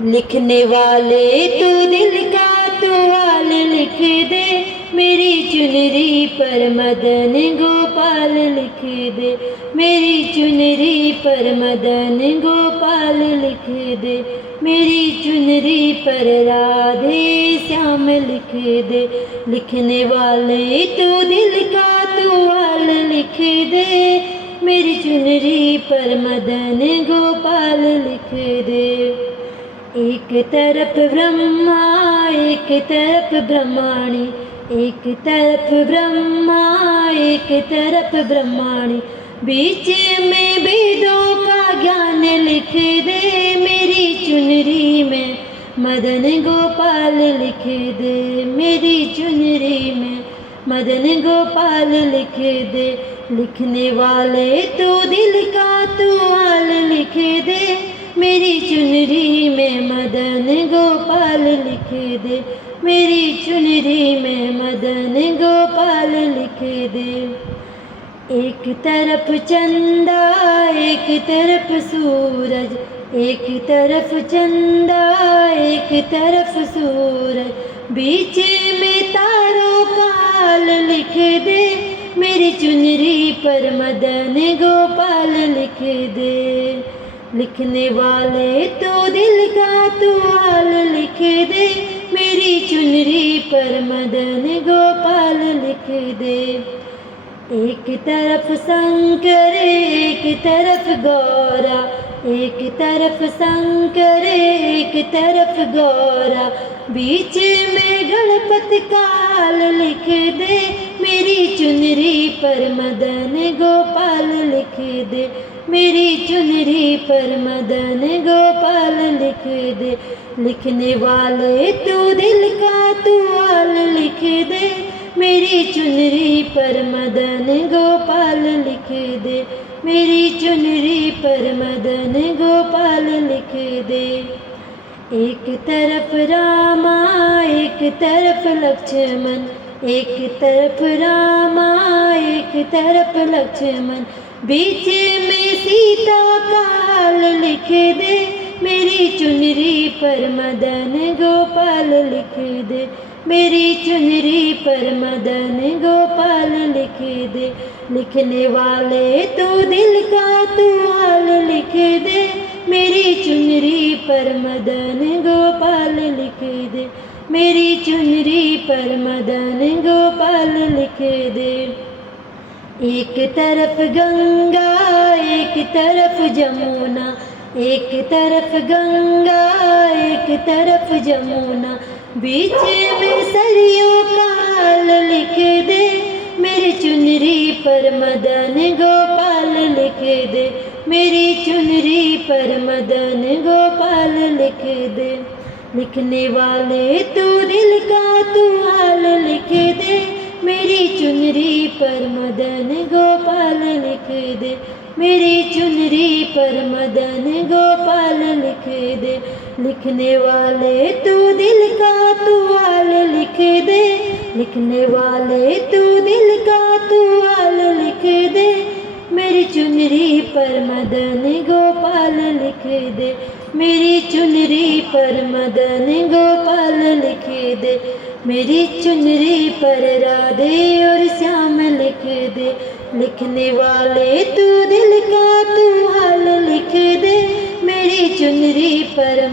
लिखने वाले तू दिल का तू हाल लिख दे, मेरी चुनरी पर मदन गोपाल लिख दे, मेरी चुनरी पर मदन गोपाल लिख दे, मेरी चुनरी पर राधे श्याम लिख दे। लिखने वाले तू दिल का तू हाल लिख दे, मेरी चुनरी पर मदन गोपाल लिख दे। एक तरफ ब्रह्मा एक तरफ ब्रह्माणी, एक तरफ ब्रह्मा एक तरफ ब्रह्माणी, बीच में वेदों का ज्ञान लिख दे, मेरी चुनरी में मदन गोपाल लिख दे, मेरी चुनरी में मदन गोपाल लिख दे। लिखने वाले तू दिल का तू हाल लिख दे, मेरी चुनरी में मदन गोपाल लिख दे, मेरी चुनरी में मदन गोपाल लिख दे। एक तरफ चंदा एक तरफ सूरज, एक तरफ चंदा एक तरफ सूरज, बीच में तारों का हाल लिख दे, मेरी चुनरी पर मदन गोपाल लिख दे। लिखने वाले तो दिल का तू हाल लिख दे, मेरी चुनरी पर मदन गोपाल लिख दे। एक तरफ शंकर एक तरफ गौरा, एक तरफ शंकर एक तरफ गौरा, बीच में गणपति का हाल लिख दे, मेरी चुनरी पर मदन गोपाल लिख दे, मेरी चुनरी पर मदन गोपाल लिख दे। लिखने वाले तू दिल का तू हाल लिख दे, मेरी चुनरी पर मदन गोपाल लिख दे, मेरी चुनरी पर मदन गोपाल लिख दे। एक तरफ रामा एक तरफ लक्ष्मण, एक तरफ रामा एक तरफ लक्ष्मण, बीच में सीता का हाल लिख दे, मेरी चुनरी पर मदन गोपाल लिख दे, मेरी चुनरी पर मदन गोपाल लिख दे। लिखने वाले तू दिल का तू हाल लिख दे, मेरी चुनरी पर मदन गोपाल लिख दे, मेरी चुनरी पर मदन गोपाल लिख दे। एक तरफ गंगा एक तरफ जमुना, एक तरफ गंगा एक तरफ जमुना, बीच में सरयों का हाल लिख दे, मेरी चुनरी पर मदन गोपाल लिख दे, मेरी चुनरी पर मदन गोपाल लिख दे। लिखने वाले तू दिल का तू हाल लिख दे, मेरी चुनरी पर मदन गोपाल लिख दे, मेरी चुनरी पर मदन गोपाल लिख दे। लिखने वाले तू दिल का तू हाल लिख दे, लिखने वाले तू दिल का तू हाल लिख दे, मेरी चुनरी पर मदन गोपाल लिख दे, मेरी चुनरी पर मदन गोपाल लिख दे, मेरी चुनरी पर राधे और श्याम लिख दे। लिखने वाले तू दिल का तू हाल लिख दे, मेरी चुनरी पर